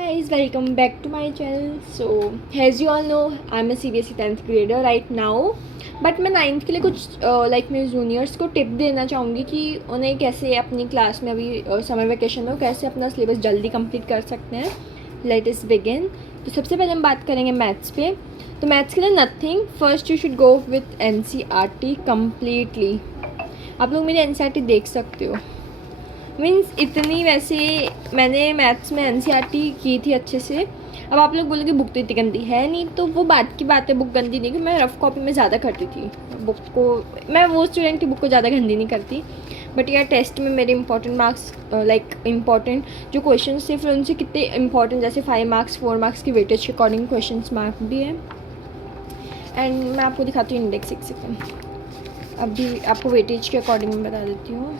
Guys, welcome back to my channel. So as you all know, I'm a CBSE 10th grader right now. But मैं 9th के लिए कुछ मेरे juniors को tip देना चाहूँगी कि उन्हें कैसे अपनी क्लास में अभी समर वेकेशन में कैसे अपना सिलेबस जल्दी कंप्लीट कर सकते हैं. Let us begin. तो सबसे पहले हम बात करेंगे मैथ्स पे. तो मैथ्स के लिए nothing, first you should go with NCERT completely. आप लोग मेरी NCERT देख सकते हो. मीन्स इतनी वैसे मैंने मैथ्स में NCERT की थी अच्छे से. अब आप लोग बोलोगे बुक तो इतनी गंदी है नहीं, तो वो बात की बात है. बुक गंदी नहीं, कि मैं रफ़ कॉपी में ज़्यादा करती थी बुक को. मैं वो स्टूडेंट की बुक को ज़्यादा गंदी नहीं करती. बट यार टेस्ट में मेरे इंपॉर्टेंट मार्क्स इंपॉर्टेंट जो क्वेश्चन थे फिर उनसे कितने इंपॉर्टेंट, जैसे 5 मार्क्स 4 मार्क्स की वेटेज के अकॉर्डिंग क्वेश्चन मार्क भी है. एंड मैं आपको दिखाती हूँ इंडेक्स 6 सेकेंड. अभी आपको वेटेज के अकॉर्डिंग मैं बता देती हूँ.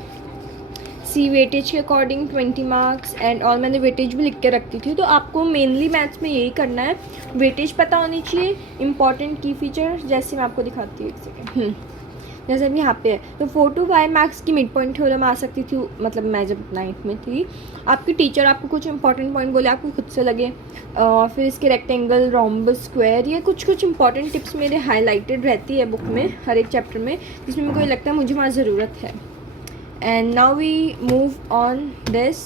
सी वेटेज के अकॉर्डिंग 20 मार्क्स एंड और मैंने वेटेज भी लिख के रखती थी. तो आपको मेनली मैथ्स में यही करना है, वेटेज पता होनी चाहिए, इंपॉर्टेंट की फीचर. जैसे मैं आपको दिखाती हूँ एक सेकेंड. जैसे अभी यहाँ पे है तो 4 to 5 मार्क्स की मिड पॉइंट थ्योरम आ सकती थी. मतलब मैं जब 9th में थी, आपकी टीचर आपको कुछ इंपॉर्टेंट पॉइंट बोले, आपको खुद से लगे. फिर इसके रेक्टेंगल, रोम्बस, स्क्वायर, ये कुछ इंपॉर्टेंट टिप्स मेरे हाईलाइटेड रहती है बुक में हर एक चैप्टर में, जिसमें मेरे को ये लगता है मुझे वहाँ ज़रूरत है. And now we move on this.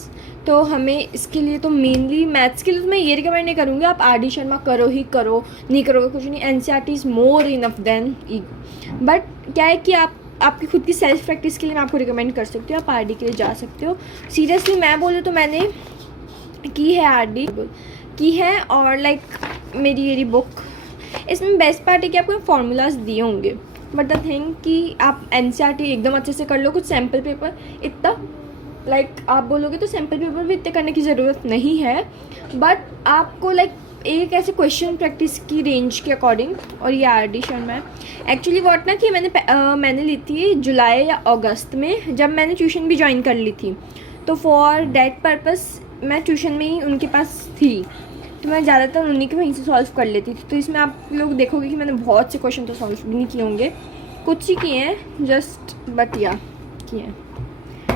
तो हमें इसके लिए तो मेनली मैथ्स के लिए तो मैं ये रिकमेंड नहीं करूँगी आप RD शर्मा करो ही करो, नहीं करोगे कुछ नहीं. NCERT is more enough than ego. But क्या है कि आपकी खुद की सेल्फ प्रैक्टिस के लिए मैं आपको रिकमेंड कर सकती हूँ, आप RD के लिए जा सकते हो. सीरियसली मैं बोलूँ तो मैंने की है RD की है. और मेरी ये बुक, इसमें बेस्ट पार्ट है कि आपको फॉर्मूलाज दिए होंगे. बट द थिंग कि आप NCERT एकदम अच्छे से कर लो. कुछ सैम्पल पेपर इतना आप बोलोगे तो सैम्पल पेपर भी इतने करने की ज़रूरत नहीं है. बट आपको एक ऐसे क्वेश्चन प्रैक्टिस की रेंज के अकॉर्डिंग. और ये RD शर्मा है एक्चुअली वॉट ना कि मैंने ली थी जुलाई या अगस्त में, जब मैंने ट्यूशन भी ज्वाइन कर ली थी. तो फॉर डैट पर्पज़ मैं ट्यूशन में ही उनके पास थी, तो मैं ज़्यादातर उन्हीं के वहीं से सॉल्व कर लेती थी. तो इसमें आप लोग देखोगे कि मैंने बहुत से क्वेश्चन तो सॉल्व भी नहीं किए होंगे, कुछ ही किए हैं जस्ट, बट या किए हैं.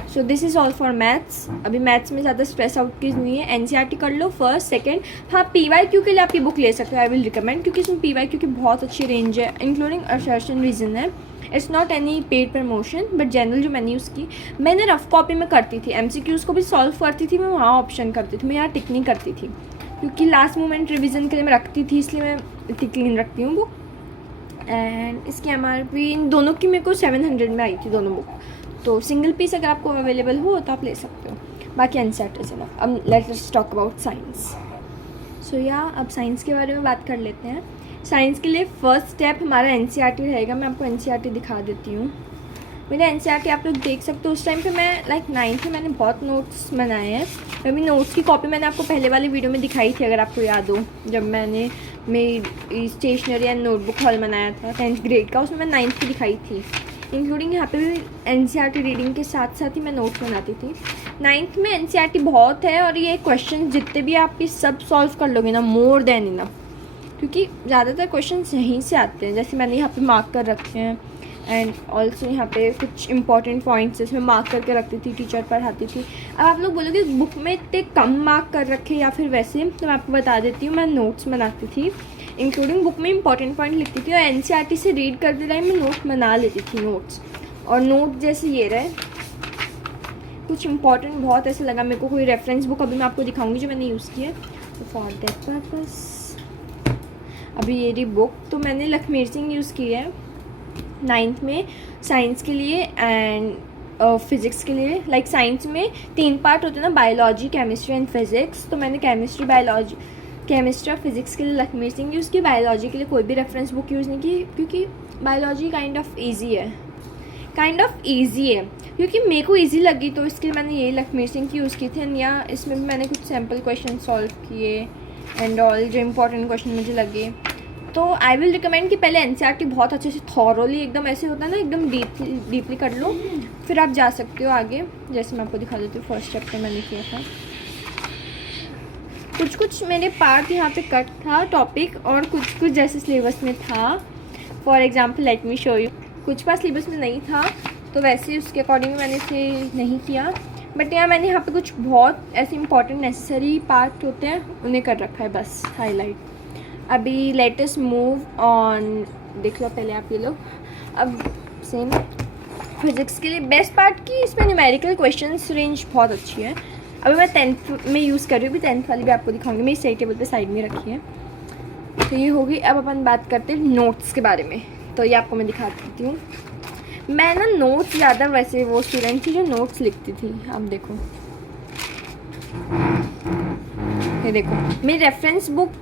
So this is all for maths. अभी मैथ्स में ज़्यादा स्ट्रेस आउट की नहीं है. NCERT कर लो फर्स्ट सेकंड. हाँ, PYQ के लिए आप ये बुक ले सकते हो, आई विल रिकमेंड, क्योंकि इसमें PYQ की बहुत अच्छी रेंज है, इंक्लूडिंग असर्शन रीजन है. It's not any paid promotion, but general जो मैंने यूज़ की, मैंने रफ कॉपी में करती थी. MCQs को भी सॉल्व करती थी मैं, वहाँ ऑप्शन करती थी मैं, यहाँ टिक नहीं करती थी, क्योंकि लास्ट मोमेंट रिवीजन के लिए मैं रखती थी, इसलिए मैं इतनी क्लीन रखती हूँ बुक. एंड इसकी MRP इन दोनों की मेरे को 700 में आई थी दोनों बुक. तो सिंगल पीस अगर आपको अवेलेबल हो तो आप ले सकते हो. बाकी NCERT से ना. अब let's us talk about science. So या अब साइंस के बारे में बात कर लेते हैं. साइंस के लिए फर्स्ट स्टेप हमारा NCERT रहेगा. मैं आपको NCERT दिखा देती हूँ. मेरे NCERT आप लोग देख सकते हो. उस टाइम पे मैं 9th में मैंने बहुत नोट्स बनाए हैं. अभी नोट्स की कॉपी मैंने आपको पहले वाली वीडियो में दिखाई थी, अगर आपको याद हो, जब मैंने मेरी स्टेशनरी एंड नोटबुक हॉल बनाया था 10th ग्रेड का, उसमें मैं 9th की दिखाई थी. इंक्लूडिंग यहाँ पे भी NCERT रीडिंग के साथ साथ ही मैं नोट्स बनाती थी. 9th में NCERT बहुत है, और ये क्वेश्चन जितने भी आप सब सॉल्व कर लोगे ना, मोर देन इनफ, क्योंकि ज़्यादातर क्वेश्चन यहीं से आते हैं. जैसे मैंने यहाँ पे मार्क कर रखे हैं. एंड ऑल्सो यहाँ पे कुछ इंपॉर्टेंट पॉइंट्स इसमें मार्क करके रखती थी, टीचर पढ़ाती थी. अब आप लोग बोलोगे बुक में इतने कम मार्क कर रखे या फिर वैसे, तो मैं आपको बता देती हूँ. मैं नोट्स बनाती थी, इंक्लूडिंग बुक में इंपॉर्टेंट पॉइंट लिखती थी, और NCERT से रीड करते टाइम मैं नोट बना लेती थी. नोट्स और नोट जैसे ये रहे, कुछ इंपॉर्टेंट बहुत ऐसे लगा मेरे को. कोई रेफरेंस बुक अभी मैं आपको दिखाऊंगी जो मैंने यूज़ की है. तो फॉर दैट पर्पस अभी ये रही बुक. तो मैंने लखमीर सिंह यूज़ की है 9th में साइंस के लिए एंड फिज़िक्स के लिए. साइंस में 3 पार्ट होते हैं ना, बायोलॉजी, केमिस्ट्री एंड फिज़िक्स. तो मैंने केमिस्ट्री और फिज़िक्स के लिए लखमीर सिंह यूज़ की. बायोलॉजी के लिए कोई भी रेफरेंस बुक यूज़ नहीं की, क्योंकि बायोलॉजी काइंड ऑफ ईजी है, क्योंकि मेरे को ईजी लगी, तो इसके लिए मैंने यही लखमीर सिंह की यूज़ की थी. या इसमें भी मैंने कुछ सैम्पल क्वेश्चन सॉल्व किए एंड ऑल, जो इंपॉर्टेंट क्वेश्चन मुझे लगे. तो आई विल रिकमेंड कि पहले NCERT बहुत अच्छे से थॉरोली एकदम ऐसे होता है ना, एकदम डीपली कर लो, फिर आप जा सकते हो आगे. जैसे मैं आपको दिखा देती हूँ, फर्स्ट चैप्टर मैंने किया था. कुछ मेरे पार्ट यहाँ पे कट था टॉपिक, और कुछ जैसे सिलेबस में था. For example let me show you. कुछ पास सिलेबस में नहीं था, तो वैसे उसके अकॉर्डिंग मैंने इसे नहीं किया. बट यहाँ मैंने यहाँ पे कुछ बहुत ऐसे इंपॉर्टेंट नेसेसरी पार्ट होते हैं उन्हें कर रखा है बस हाईलाइट। अभी लेटेस्ट मूव ऑन, देख लो पहले आप ये लोग। अब सेम फिज़िक्स के लिए बेस्ट पार्ट की इसमें न्यूमेरिकल क्वेश्चंस रेंज बहुत अच्छी है। अभी मैं 10th में यूज़ कर रही हूँ, भी 10th वाली भी आपको दिखाऊंगी, मैं स्टडी टेबल पे साइड में रखी है। तो ये होगी। अब अपन बात करते हैं नोट्स के बारे में। तो ये आपको मैं दिखा देती हूँ। मैं ना नोट्स ज़्यादा, वैसे वो स्टूडेंट थी जो नोट्स लिखती थी। आप देखो, ये देखो मेरी रेफरेंस बुक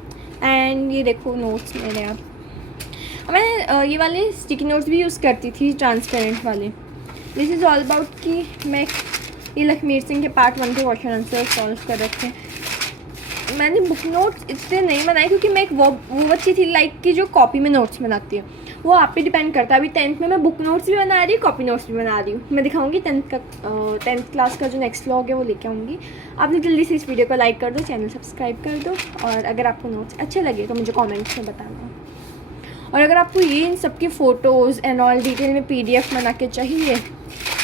एंड ये देखो नोट्स मेरे। आप मैं ये वाले स्टिकी नोट्स भी यूज़ करती थी, ट्रांसपेरेंट वाले। दिस इज़ ऑल अबाउट कि मैं ये लखमीर सिंह के पार्ट 1 के क्वेश्चन आंसर सॉल्व कर रखे हैं। मैंने बुक नोट्स इसलिए नहीं बनाए क्योंकि मैं एक वो बच्ची थी लाइक कि जो कॉपी में नोट्स बनाती है। वो आप पे डिपेंड करता है। अभी 10th में मैं बुक नोट्स भी बना रही हूँ, कॉपी नोट्स भी बना रही हूँ। मैं दिखाऊंगी 10th क्लास का जो नेक्स्ट व्लॉग है वो लेके आऊँगी। आप लोग जल्दी से इस वीडियो को लाइक कर दो, चैनल सब्सक्राइब कर दो, और अगर आपको नोट्स अच्छे लगे तो मुझे कॉमेंट्स में बताना। और अगर आपको ये इन सब की फ़ोटोज़ एंड ऑल डिटेल में PDF बना के चाहिए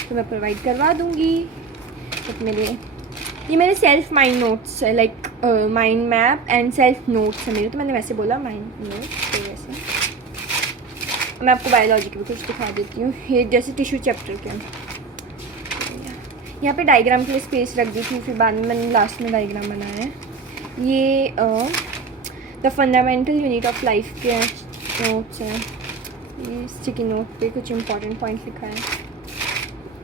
तो मैं प्रोवाइड करवा दूँगी। तो ये मेरे सेल्फ माइंड नोट्स है, like mind map and self notes है मेरे। तो मैंने वैसे बोला माइंड नोट्स। तो वैसे मैं आपको बायोलॉजी के भी कुछ दिखा देती हूँ। ये जैसे टिश्यू चैप्टर के यहाँ पे डायग्राम के लिए स्पेस रख दी थी, फिर बाद में मैंने लास्ट में डायग्राम बनाया है। ये the fundamental unit of life के नोट्स हैं। ये स्टिकी नोट पे कुछ इंपॉर्टेंट पॉइंट लिखा है।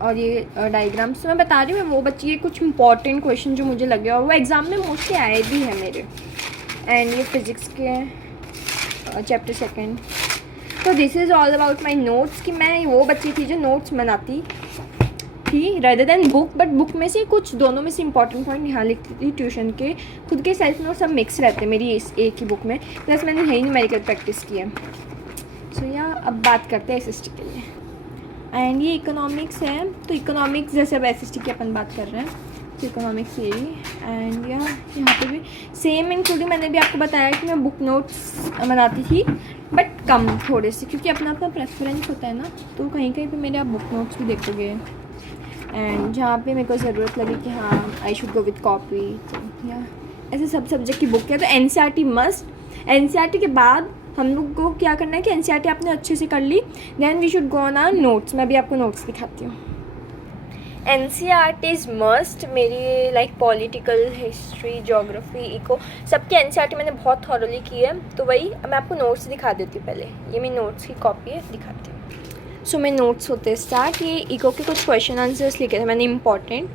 और ये डायग्राम्स तो मैं बता रही हूँ, मैं वो बच्ची ये कुछ इंपॉर्टेंट क्वेश्चन जो मुझे लगे और वो एग्ज़ाम में मोस्टली आए भी हैं मेरे। एंड ये फिज़िक्स के चैप्टर 2। तो this is all about my notes कि मैं वो बच्ची थी जो नोट्स बनाती थी rather than book. But book में से कुछ दोनों में से इंपॉर्टेंट पॉइंट यहाँ लिखती थी। ट्यूशन के खुद के सेल्फ नोट्स सब मिक्स रहते हैं मेरी इस एक ही बुक में, प्लस मैंने यही न्यूमेरिकल प्रैक्टिस की है। सो या अब बात करते हैं SST के लिए। एंड ये इकोनॉमिक्स है। तो इकोनॉमिक्स जैसे अब SST की अपन बात कर रहे हैं, तो इकोनॉमिक्स यही। एंड यहाँ पे भी सेम इंक्लूडिंग मैंने भी आपको बताया कि मैं बुक नोट्स बनाती थी बट कम थोड़े से, क्योंकि अपना अपना प्रेफरेंस होता है ना। तो कहीं कहीं पे मेरे आप बुक नोट्स भी देखोगे। एंड जहाँ पे मेरे को ज़रूरत लगी कि हाँ I should go with copy, तो या ऐसे सब सब्जेक्ट की बुक है। तो NCERT मस्ट। NCERT के बाद हम लोग को क्या करना है कि NCERT आपने अच्छे से कर ली, then we should go on our notes. मैं भी आपको नोट्स दिखाती हूँ। NCERT is must. मेरी like political, history, geography, eco सबके NCERT मैंने बहुत थॉरली की है। तो वही मैं आपको नोट्स दिखा देती हूँ। पहले ये मेरी नोट्स की कॉपी है, दिखाती हूँ। सो मैं नोट्स होते स्टार्ट। ये इको के कुछ क्वेश्चन आंसर्स लिखे थे मैंने important.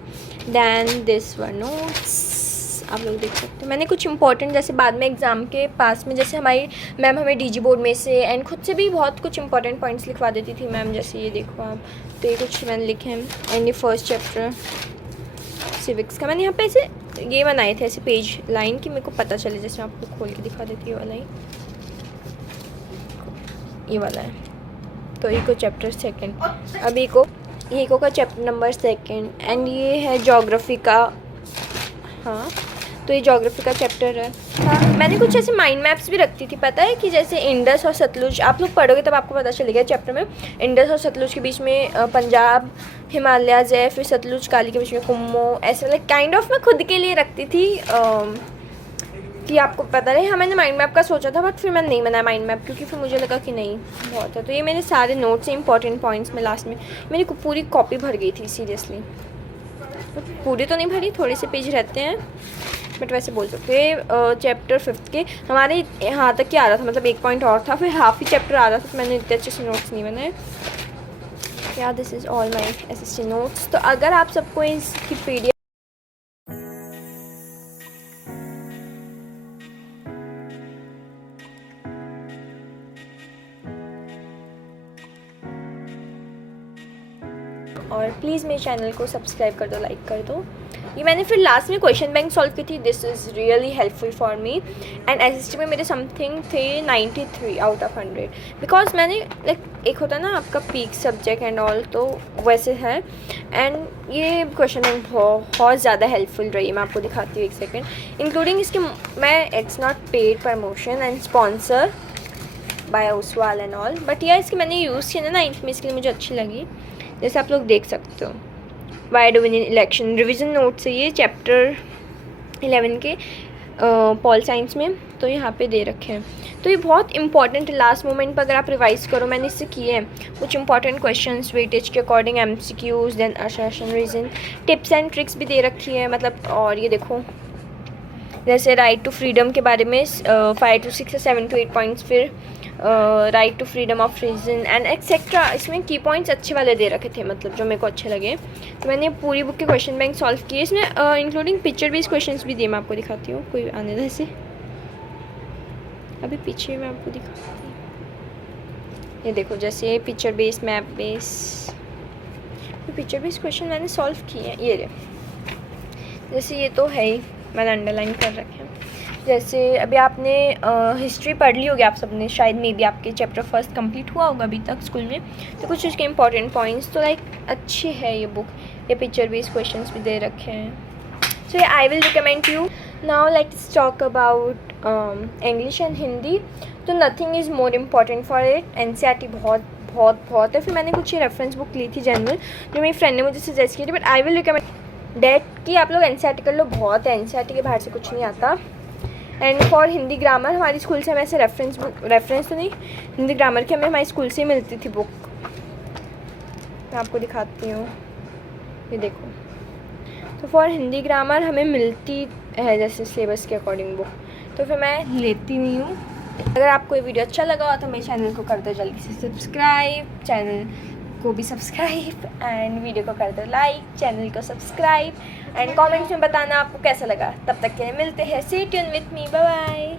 Then this were notes, आप लोग देख सकते हो। मैंने कुछ इंपॉर्टेंट जैसे बाद में एग्ज़ाम के पास में जैसे हमारी मैम हमें DG बोर्ड में से एंड खुद से भी बहुत कुछ इंपॉर्टेंट पॉइंट्स लिखवा देती थी मैम। जैसे ये देखो आप, तो ये कुछ मैंने लिखे हैं। एंड ये फर्स्ट चैप्टर सिविक्स का मैंने यहाँ पे ऐसे ये बनाए थे ऐसे पेज लाइन कि मेरे को पता चले। जैसे आपको खोल के दिखा देती है वाला ये वाला है। तो इको चैप्टर 2। अब इको का चैप्टर नंबर 2। एंड ये है जोग्राफी का। हाँ, तो ये जोग्राफी का चैप्टर है। हाँ, मैंने कुछ ऐसे माइंड मैप्स भी रखती थी, पता है कि जैसे इंडस और सतलुज आप लोग पढ़ोगे तब आपको पता चलेगा चैप्टर में। इंडस और सतलुज के बीच में पंजाब हिमालयाज है, फिर सतलुज काली के बीच में कुम्मो, ऐसे लाइक काइंड ऑफ मैं खुद के लिए रखती थी कि आपको पता रहे। हाँ, मैंने माइंड मैप का सोचा था बट फिर मैंने नहीं बनाया माइंड मैप, क्योंकि फिर मुझे लगा कि नहीं बहुत है। तो ये मेरे सारे नोट्स हैं इंपॉर्टेंट पॉइंट्स में। लास्ट में मेरी पूरी कॉपी भर गई थी सीरियसली। पूरी तो नहीं भरी, थोड़े से पेज रहते हैं बट वैसे बोल सकते हैं। चैप्टर 5 के हमारे यहाँ तक ही आ रहा था, मतलब एक पॉइंट और था, फिर हाफ ही चैप्टर आ रहा था। तो मैंने इतने अच्छे से नोट्स नहीं बनाए। या this is all my SST notes. तो अगर आप सबको इसकी PDF और प्लीज़ मेरे चैनल को सब्सक्राइब कर दो, लाइक कर दो। ये मैंने फिर लास्ट में क्वेश्चन बैंक सॉल्व की थी। This is really helpful for me. And SST में मेरे समथिंग थे 93 आउट ऑफ 100, बिकॉज मैंने लाइक एक होता है ना आपका पीक सब्जेक्ट एंड ऑल, तो वैसे है। एंड ये क्वेश्चन बैंक बहुत ज़्यादा हेल्पफुल रही। मैं आपको दिखाती हूँ एक सेकेंड। इंक्लूडिंग इसके मैं it's not paid promotion and sponsor by Oswal and all, but यह इसकी मैंने यूज़ की ना 9th में, इसके लिए मुझे अच्छी लगी। जैसे आप लोग देख सकते हो why do we need election, revision note से ये चैप्टर 11 के पॉल साइंस में, तो यहाँ पे दे रखे हैं। तो ये बहुत इंपॉर्टेंट है, लास्ट मोमेंट पर अगर आप रिवाइज करो, मैंने इससे किए हैं कुछ इंपॉर्टेंट क्वेश्चंस वेटेज के according, MCQs, then assertion reason, tips and tricks भी दे रखी है मतलब। और ये देखो जैसे राइट टू फ्रीडम के बारे में 5 to 6 या 7 to 8 पॉइंट्स, फिर right to freedom of reason and etcetera. इसमें की पॉइंट्स अच्छे वाले दे रखे थे मतलब, जो मेरे को अच्छे लगे। तो मैंने पूरी बुक के क्वेश्चन बैंक सॉल्व किए, इसमें इंक्लूडिंग पिक्चर बेस्ड क्वेश्चंस भी दिए। मैं आपको दिखाती हूँ, कोई आने दे से अभी पीछे मैं आपको दिखाती हूँ। ये देखो जैसे picture based, map based, picture based question मैंने सॉल्व किए हैं। ये जैसे ये तो है ही, मैंने अंडरलाइन कर रखे हैं। जैसे अभी आपने हिस्ट्री पढ़ ली होगी आप सबने, शायद मे बी आपके चैप्टर फर्स्ट कंप्लीट हुआ होगा अभी तक स्कूल में, तो कुछ उसके इंपॉर्टेंट पॉइंट्स तो लाइक अच्छी है ये बुक। ये पिक्चर बेस्ड क्वेश्चंस भी दे रखे हैं। So I will recommend you. Now let's talk about English and Hindi. तो nothing is more important for it, NCERT बहुत है। फिर मैंने कुछ ये रेफरेंस बुक ली थी जनरल, जो मेरी फ्रेंड ने मुझे सजेस्ट की थी, but I will recommend that कि आप लोग NCERT कर लो, बहुत है। NCERT के बाहर से कुछ नहीं आता। एंड फॉर हिंदी ग्रामर हमारी स्कूल से हमें ऐसे रेफरेंस तो नहीं, हिंदी ग्रामर की हमें हमारी स्कूल से ही मिलती थी बुक। मैं आपको दिखाती हूँ, ये देखो। तो फॉर हिंदी ग्रामर हमें मिलती है जैसे सिलेबस के अकॉर्डिंग बुक, तो फिर मैं लेती नहीं हूँ। अगर आपको ये वीडियो अच्छा लगा तो मेरे चैनल को कर दो जल्दी से सब्सक्राइब, चैनल को भी सब्सक्राइब, एंड वीडियो को कर दो लाइक, चैनल को सब्सक्राइब, एंड कमेंट्स में बताना आपको कैसा लगा। तब तक के लिए मिलते हैं, stay tune with me, bye bye.